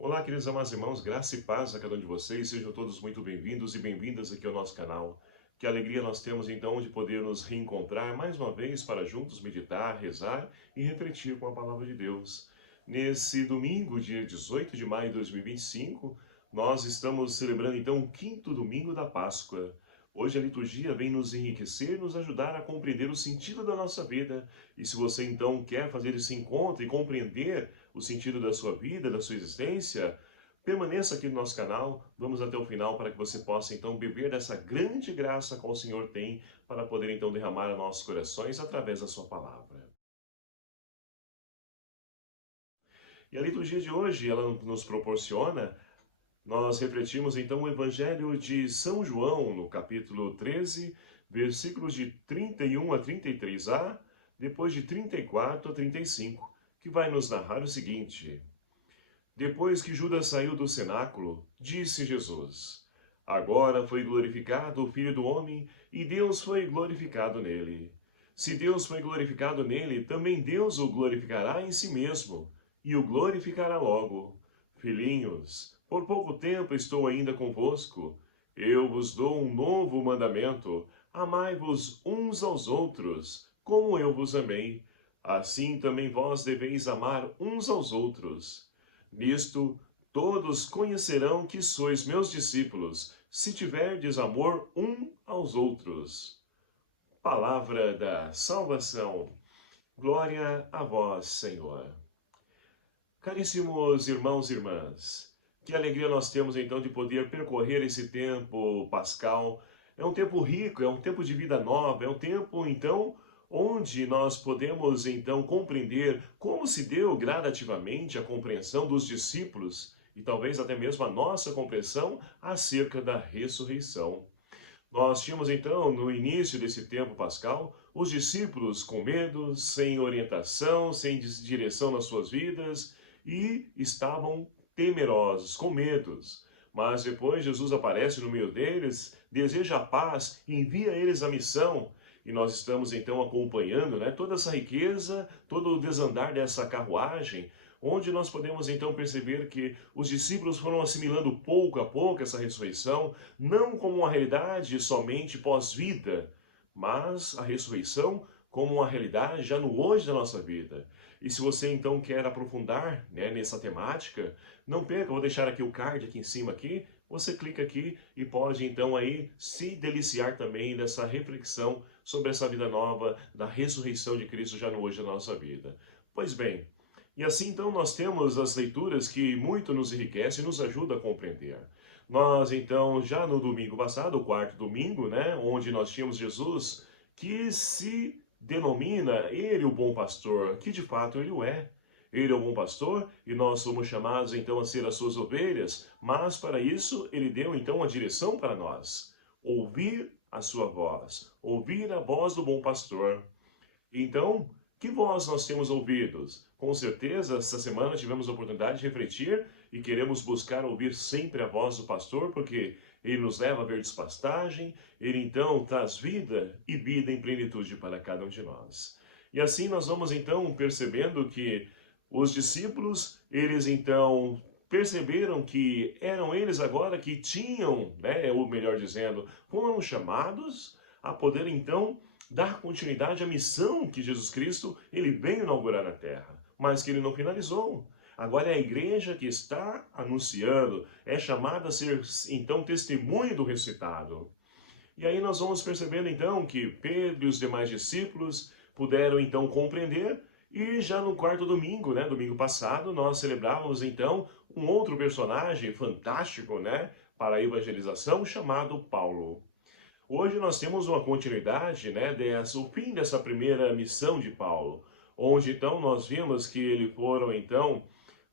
Olá, queridos amados irmãos, graça e paz a cada um de vocês. Sejam todos muito bem-vindos e bem-vindas aqui ao nosso canal. Que alegria nós temos então de poder nos reencontrar mais uma vez para juntos meditar, rezar e refletir com a palavra de Deus. Nesse domingo, dia 18 de maio de 2025, nós estamos celebrando então o quinto domingo da Páscoa. Hoje a liturgia vem nos enriquecer, nos ajudar a compreender o sentido da nossa vida. E se você então quer fazer esse encontro e compreender o sentido da sua vida, da sua existência, permaneça aqui no nosso canal, vamos até o final para que você possa então beber dessa grande graça que o Senhor tem para poder então derramar a nossos corações através da sua palavra. E a liturgia de hoje, ela nos proporciona, nós refletimos então o Evangelho de São João, no capítulo 13, versículos de 31 a 33a, depois de 34 a 35, que vai nos narrar o seguinte: Depois que Judas saiu do cenáculo, disse Jesus: Agora foi glorificado o Filho do Homem, e Deus foi glorificado nele. Se Deus foi glorificado nele, também Deus o glorificará em si mesmo, e o glorificará logo. Filhinhos, por pouco tempo estou ainda convosco. Eu vos dou um novo mandamento: amai-vos uns aos outros, como eu vos amei. Assim também vós deveis amar uns aos outros. Nisto, todos conhecerão que sois meus discípulos, se tiverdes amor um aos outros. Palavra da salvação. Glória a vós, Senhor. Caríssimos irmãos e irmãs, que alegria nós temos então de poder percorrer esse tempo pascal. É um tempo rico, é um tempo de vida nova, é um tempo então onde nós podemos então compreender como se deu gradativamente a compreensão dos discípulos e talvez até mesmo a nossa compreensão acerca da ressurreição. Nós tínhamos então, no início desse tempo pascal, os discípulos com medo, sem orientação, sem direção nas suas vidas e estavam temerosos, com medos. Mas depois Jesus aparece no meio deles, deseja a paz, envia a eles a missão. E nós estamos então acompanhando, toda essa riqueza, todo o desandar dessa carruagem, onde nós podemos então perceber que os discípulos foram assimilando pouco a pouco essa ressurreição, não como uma realidade somente pós-vida, mas a ressurreição como uma realidade já no hoje da nossa vida. E se você então quer aprofundar, nessa temática, não perca, vou deixar aqui o card aqui em cima aqui, você clica aqui e pode então aí se deliciar também dessa reflexão sobre essa vida nova da ressurreição de Cristo já no hoje da nossa vida. Pois bem, e assim então nós temos as leituras que muito nos enriquecem e nos ajudam a compreender. Nós então, já no domingo passado, o quarto domingo, onde nós tínhamos Jesus, que se denomina ele o bom pastor, que de fato ele o é. Ele é o bom pastor e nós somos chamados então a ser as suas ovelhas, mas para isso ele deu então uma direção para nós: ouvir a sua voz, ouvir a voz do bom pastor. Então, que voz nós temos ouvidos? Com certeza, essa semana tivemos a oportunidade de refletir e queremos buscar ouvir sempre a voz do pastor, porque ele nos leva a ver despastagem, ele então traz vida e vida em plenitude para cada um de nós. E assim nós vamos então percebendo que os discípulos, eles então perceberam que eram eles agora que tinham, ou melhor dizendo, foram chamados a poder então dar continuidade à missão que Jesus Cristo ele veio inaugurar na terra, mas que ele não finalizou. Agora é a igreja que está anunciando, é chamada a ser então testemunho do ressuscitado. E aí nós vamos percebendo então que Pedro e os demais discípulos puderam então compreender, e já no quarto domingo, domingo passado, nós celebrávamos então um outro personagem fantástico, para a evangelização, chamado Paulo. Hoje nós temos uma continuidade, o fim dessa primeira missão de Paulo, onde então nós vimos que eles foram então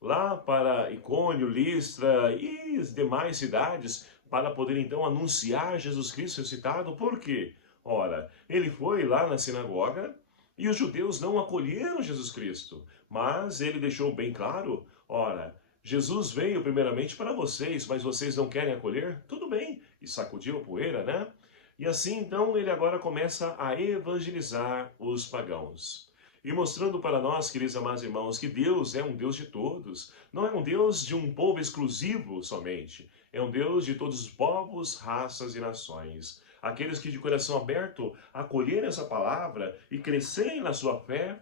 lá para Icônio, Listra e as demais cidades para poder então anunciar Jesus Cristo ressuscitado. Por quê? Ora, ele foi lá na sinagoga e os judeus não acolheram Jesus Cristo, mas ele deixou bem claro, ora, Jesus veio primeiramente para vocês, mas vocês não querem acolher? Tudo bem, e sacudiu a poeira, E assim, então, ele agora começa a evangelizar os pagãos. e mostrando para nós, queridos amados irmãos, que Deus é um Deus de todos, não é um Deus de um povo exclusivo somente, é um Deus de todos os povos, raças e nações. Aqueles que de coração aberto acolherem essa palavra e crescerem na sua fé,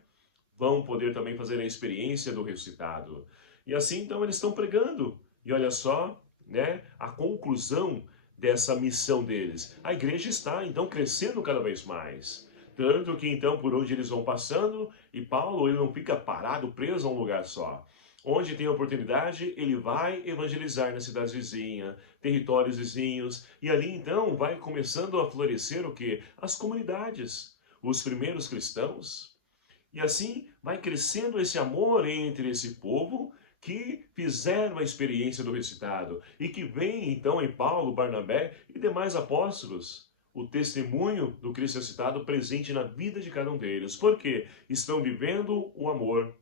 vão poder também fazer a experiência do ressuscitado. E assim, então, eles estão pregando. E olha só, né, a conclusão dessa missão deles. A igreja está, então, crescendo cada vez mais. Tanto que, então, por onde eles vão passando, e Paulo, ele não fica parado, preso a um lugar só. Onde tem oportunidade, ele vai evangelizar nas cidades vizinhas, territórios vizinhos, e ali, então, vai começando a florescer o quê? As comunidades, os primeiros cristãos. E assim vai crescendo esse amor entre esse povo que fizeram a experiência do ressuscitado e que vem então em Paulo, Barnabé e demais apóstolos o testemunho do Cristo ressuscitado presente na vida de cada um deles. Porque estão vivendo o amor.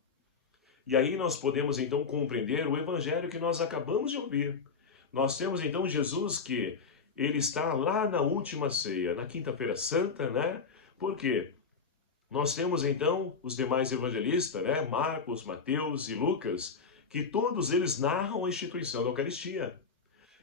E aí nós podemos então compreender o evangelho que nós acabamos de ouvir. Nós temos então Jesus que ele está lá na última ceia, na quinta-feira santa, né? Por quê? Nós temos então os demais evangelistas, né? Marcos, Mateus e Lucas, que todos eles narram a instituição da Eucaristia.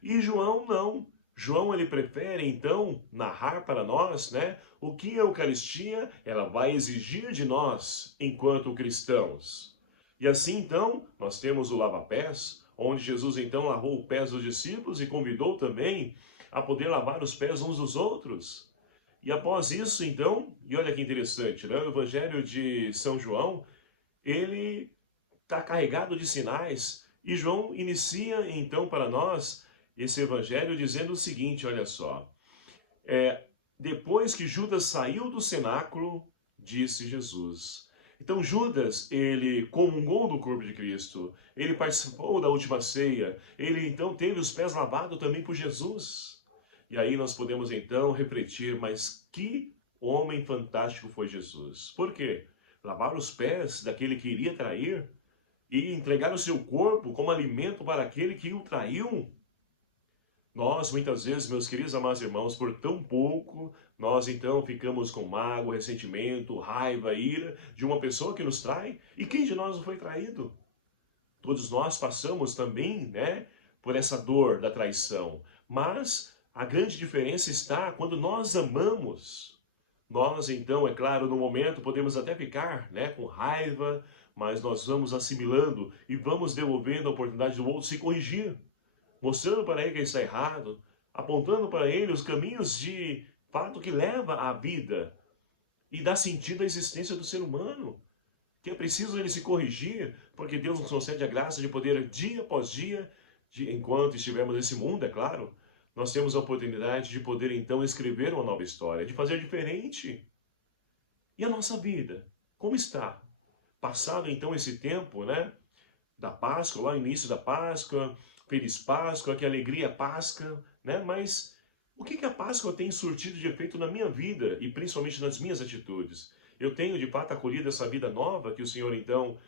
E João não. João ele prefere então narrar para nós, né, o que a Eucaristia ela vai exigir de nós enquanto cristãos. E assim então nós temos o lava-pés, onde Jesus então lavou os pés dos discípulos e convidou também a poder lavar os pés uns dos outros. E após isso, então, e olha que interessante, né? O Evangelho de São João, ele está carregado de sinais. E João inicia, então, para nós, esse Evangelho dizendo o seguinte, olha só. Depois que Judas saiu do cenáculo, disse Jesus. Então Judas, ele comungou do corpo de Cristo, ele participou da última ceia, ele então teve os pés lavados também por Jesus. E aí nós podemos então refletir, mas que homem fantástico foi Jesus. Por quê? Lavar os pés daquele que iria trair e entregar o seu corpo como alimento para aquele que o traiu. Nós, muitas vezes, meus queridos amados irmãos, por tão pouco, nós então ficamos com mágoa, ressentimento, raiva, ira de uma pessoa que nos trai. E quem de nós não foi traído? Todos nós passamos também, né, por essa dor da traição. Mas a grande diferença está quando nós amamos. Nós, então, é claro, no momento podemos até ficar, né, com raiva, mas nós vamos assimilando e vamos devolvendo a oportunidade do outro se corrigir, mostrando para ele que ele está errado, apontando para ele os caminhos de fato que leva à vida e dá sentido à existência do ser humano, que é preciso ele se corrigir, porque Deus nos concede a graça de poder, dia após dia, enquanto estivermos nesse mundo, é claro, nós temos a oportunidade de poder então escrever uma nova história, de fazer diferente. E a nossa vida, como está? Passado então esse tempo, né, da Páscoa, lá no início da Páscoa, Feliz Páscoa, que alegria Páscoa, né? Mas o que a Páscoa tem surtido de efeito na minha vida e principalmente nas minhas atitudes? Eu tenho de fato acolhido essa vida nova que o Senhor então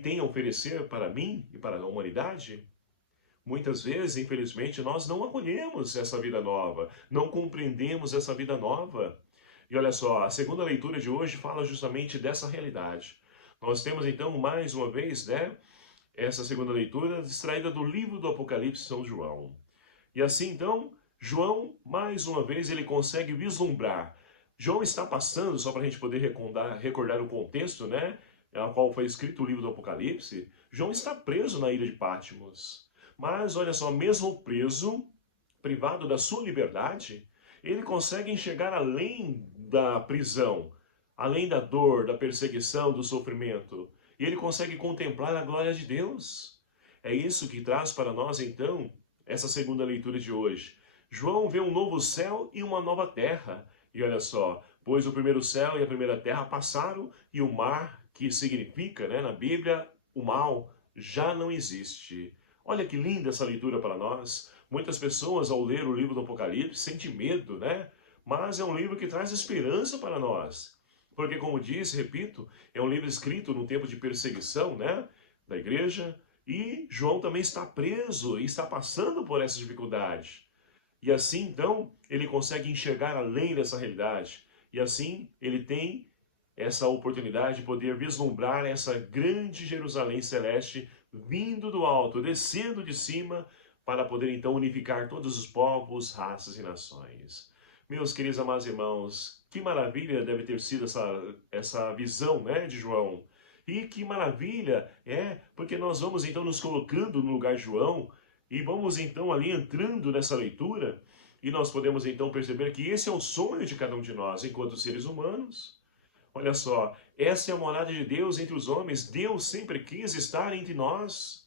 tem a oferecer para mim e para a humanidade? Muitas vezes, infelizmente, nós não acolhemos essa vida nova, não compreendemos essa vida nova. E olha só, a segunda leitura de hoje fala justamente dessa realidade. Nós temos então mais uma vez, né, essa segunda leitura extraída do livro do Apocalipse de São João. E assim então, João, mais uma vez, ele consegue vislumbrar. João está passando, só para a gente poder recordar o contexto, né, a qual foi escrito o livro do Apocalipse, João está preso na ilha de Patmos. Mas olha só, mesmo preso, privado da sua liberdade, ele consegue enxergar além da prisão, além da dor, da perseguição, do sofrimento. E ele consegue contemplar a glória de Deus. É isso que traz para nós, então, essa segunda leitura de hoje. João vê um novo céu e uma nova terra. E olha só, pois o primeiro céu e a primeira terra passaram e o mar, que significa, né, na Bíblia, o mal, já não existe. Olha que linda essa leitura para nós. Muitas pessoas, ao ler o livro do Apocalipse, sentem medo, né? Mas é um livro que traz esperança para nós. Porque, como disse, repito, é um livro escrito num tempo de perseguição, né, da igreja, e João também está preso e está passando por essa dificuldade. E assim, então, ele consegue enxergar além dessa realidade. E assim, ele tem essa oportunidade de poder vislumbrar essa grande Jerusalém celeste vindo do alto, descendo de cima, para poder então unificar todos os povos, raças e nações. Meus queridos amados irmãos, que maravilha deve ter sido essa visão, né, de João. E que maravilha porque nós vamos então nos colocando no lugar de João e vamos então ali entrando nessa leitura e nós podemos então perceber que esse é o sonho de cada um de nós, enquanto seres humanos. Olha só, essa é a morada de Deus entre os homens. Deus sempre quis estar entre nós.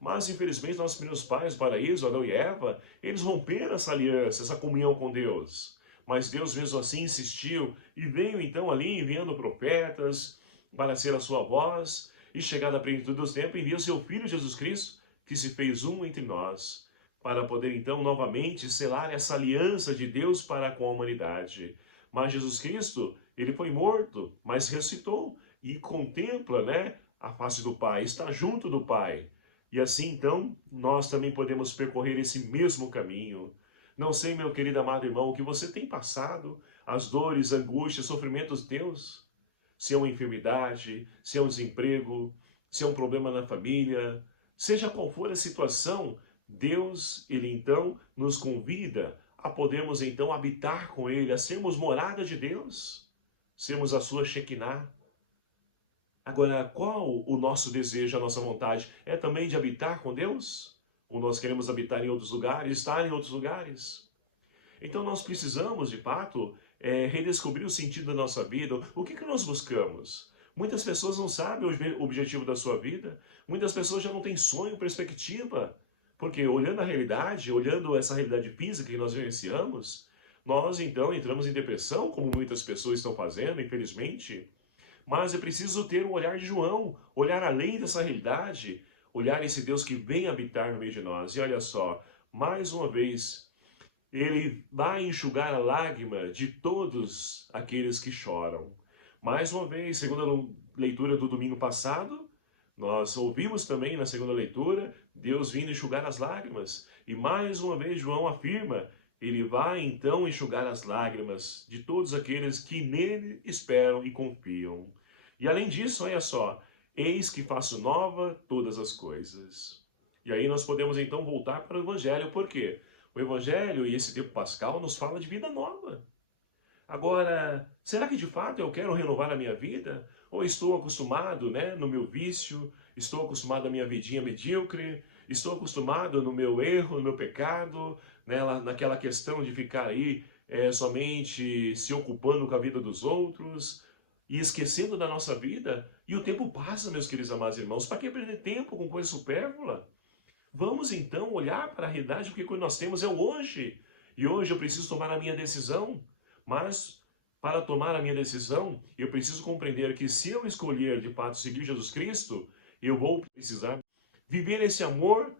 Mas, infelizmente, nossos primeiros pais, o paraíso, Adão e Eva, eles romperam essa aliança, essa comunhão com Deus. Mas Deus mesmo assim insistiu e veio então ali enviando profetas para ser a sua voz. E chegada a plenitude dos tempos, envia o seu Filho Jesus Cristo, que se fez um entre nós, para poder então novamente selar essa aliança de Deus para com a humanidade. Mas Jesus Cristo, ele foi morto, mas ressuscitou e contempla, né, a face do Pai, está junto do Pai. E assim, então, nós também podemos percorrer esse mesmo caminho. Não sei, meu querido amado irmão, o que você tem passado, as dores, angústias, sofrimentos teus. Se é uma enfermidade, se é um desemprego, se é um problema na família, seja qual for a situação, Deus, ele então nos convida a podermos então habitar com ele, a sermos morada de Deus, sermos a sua Shekinah. Agora, qual o nosso desejo, a nossa vontade? É também de habitar com Deus? Ou nós queremos habitar em outros lugares, estar em outros lugares? Então nós precisamos, de fato, redescobrir o sentido da nossa vida. O que nós buscamos? Muitas pessoas não sabem o objetivo da sua vida. Muitas pessoas já não têm sonho, perspectiva. Porque olhando a realidade, olhando essa realidade física que nós vivenciamos, nós então entramos em depressão, como muitas pessoas estão fazendo, infelizmente. Mas é preciso ter um olhar de João, olhar além dessa realidade, olhar esse Deus que vem habitar no meio de nós. E olha só, mais uma vez, ele vai enxugar a lágrima de todos aqueles que choram. Mais uma vez, segundo a leitura do domingo passado, nós ouvimos também na segunda leitura, Deus vindo enxugar as lágrimas. E mais uma vez João afirma, ele vai então enxugar as lágrimas de todos aqueles que nele esperam e confiam. E além disso, olha só, eis que faço nova todas as coisas. E aí nós podemos então voltar para o Evangelho, por quê? O Evangelho e esse tempo pascal nos fala de vida nova. Agora, será que de fato eu quero renovar a minha vida? Ou estou acostumado, né, no meu vício, estou acostumado à minha vidinha medíocre, estou acostumado no meu erro, no meu pecado, né, naquela questão de ficar aí somente se ocupando com a vida dos outros e esquecendo da nossa vida? E o tempo passa, meus queridos amados irmãos, para que perder tempo com coisa supérflua? Vamos então olhar para a realidade, porque o que nós temos é o hoje. E hoje eu preciso tomar a minha decisão. Mas para tomar a minha decisão, eu preciso compreender que se eu escolher de fato seguir Jesus Cristo, eu vou precisar viver esse amor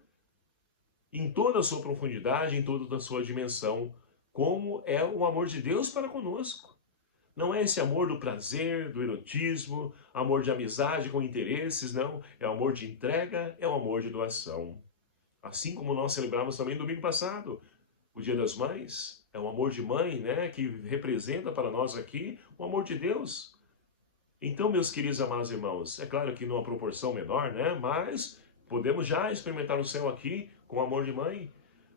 em toda a sua profundidade, em toda a sua dimensão, como é o amor de Deus para conosco. Não é esse amor do prazer, do erotismo, amor de amizade com interesses, não. É o amor de entrega, é o amor de doação. Assim como nós celebramos também no domingo passado, o Dia das Mães, é um amor de mãe, né, que representa para nós aqui o amor de Deus. Então, meus queridos amados irmãos, é claro que numa proporção menor, né, mas podemos já experimentar o céu aqui com o amor de mãe.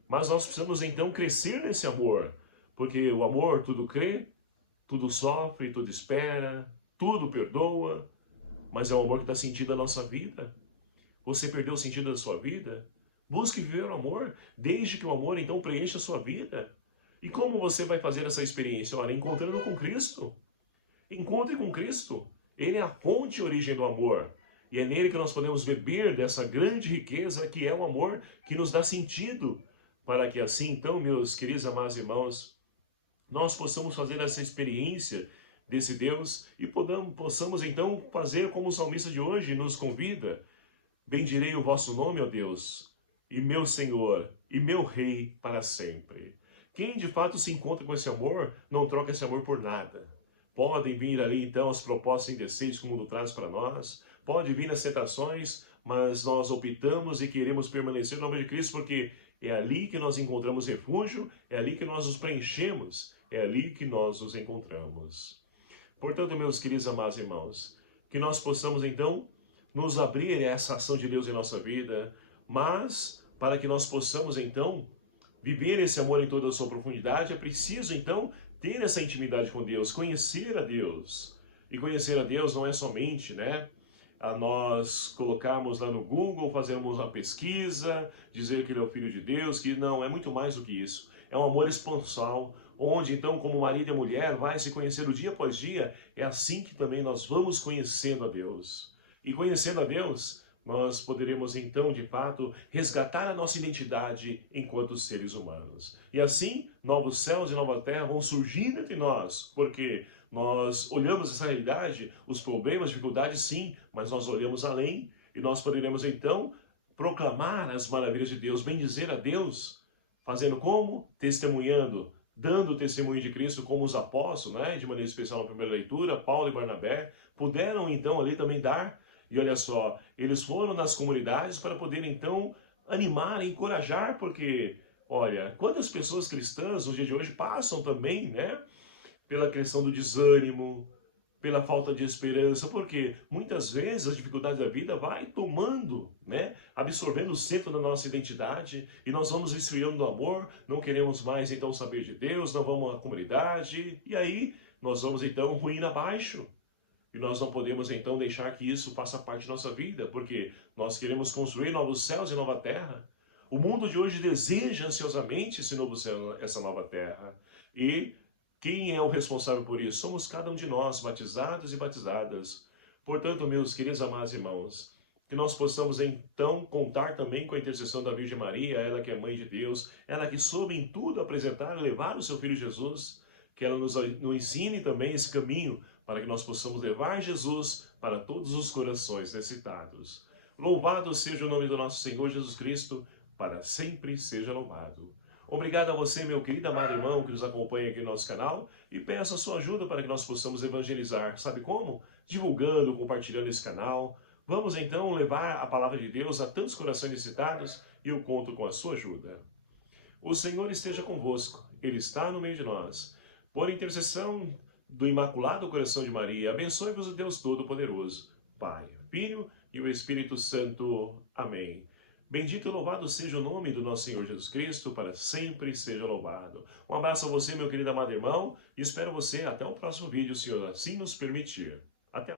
Mas nós precisamos então crescer nesse amor, porque o amor tudo crê, tudo sofre, tudo espera, tudo perdoa, mas é um amor que dá sentido à nossa vida. Você perdeu o sentido da sua vida? Busque viver o amor, desde que o amor então preencha a sua vida. E como você vai fazer essa experiência? Olha, encontrando com Cristo. Encontre com Cristo. Ele é a fonte e origem do amor. E é nele que nós podemos beber dessa grande riqueza que é o amor, que nos dá sentido. Para que assim, então, meus queridos amados irmãos, nós possamos fazer essa experiência desse Deus e possamos então fazer como o salmista de hoje nos convida. Bendirei o vosso nome, ó Deus, e meu Senhor, e meu Rei para sempre. Quem de fato se encontra com esse amor, não troca esse amor por nada. Podem vir ali então as propostas indecentes que o mundo traz para nós, pode vir as tentações, mas nós optamos e queremos permanecer no nome de Cristo, porque é ali que nós encontramos refúgio, é ali que nós nos preenchemos, é ali que nós nos encontramos. Portanto, meus queridos amados irmãos, que nós possamos então nos abrir a essa ação de Deus em nossa vida, mas para que nós possamos então viver esse amor em toda a sua profundidade, é preciso então ter essa intimidade com Deus, conhecer a Deus. E conhecer a Deus não é somente, a nós colocarmos lá no Google, fazermos uma pesquisa, dizer que ele é o Filho de Deus, que não, é muito mais do que isso. É um amor esponsal, onde então, como marido e mulher, vai se conhecer dia após dia, é assim que também nós vamos conhecendo a Deus. E conhecendo a Deus, nós poderemos então, de fato, resgatar a nossa identidade enquanto seres humanos. E assim, novos céus e nova terra vão surgindo entre nós, porque nós olhamos essa realidade, os problemas, dificuldades, sim, mas nós olhamos além e nós poderemos então proclamar as maravilhas de Deus, bendizer a Deus, fazendo como? Testemunhando, dando testemunho de Cristo como os apóstolos, de maneira especial na primeira leitura, Paulo e Barnabé, puderam então ali também dar. E olha só, eles foram nas comunidades para poder então animar, encorajar, porque, olha, quantas pessoas cristãs no dia de hoje passam também, pela questão do desânimo, pela falta de esperança, porque muitas vezes as dificuldades da vida vai tomando, absorvendo o centro da nossa identidade, e nós vamos esfriando do amor, não queremos mais então saber de Deus, não vamos à comunidade, e aí nós vamos então ruindo abaixo. E nós não podemos então deixar que isso faça parte da nossa vida, porque nós queremos construir novos céus e nova terra. O mundo de hoje deseja ansiosamente esse novo céu, essa nova terra. E quem é o responsável por isso? Somos cada um de nós, batizados e batizadas. Portanto, meus queridos amados irmãos, que nós possamos então contar também com a intercessão da Virgem Maria, ela que é Mãe de Deus, ela que soube em tudo apresentar e levar o seu Filho Jesus, que ela nos ensine também esse caminho para que nós possamos levar Jesus para todos os corações necessitados. Louvado seja o nome do nosso Senhor Jesus Cristo, para sempre seja louvado. Obrigado a você, meu querido amado irmão, que nos acompanha aqui no nosso canal, e peço a sua ajuda para que nós possamos evangelizar. Sabe como? Divulgando, compartilhando esse canal. Vamos então levar a palavra de Deus a tantos corações necessitados, e eu conto com a sua ajuda. O Senhor esteja convosco, Ele está no meio de nós. Por intercessão do Imaculado Coração de Maria, abençoe-vos o Deus Todo-Poderoso, Pai, Filho e o Espírito Santo. Amém. Bendito e louvado seja o nome do nosso Senhor Jesus Cristo, para sempre seja louvado. Um abraço a você, meu querido amado irmão, e espero você até o próximo vídeo, se assim nos permitir.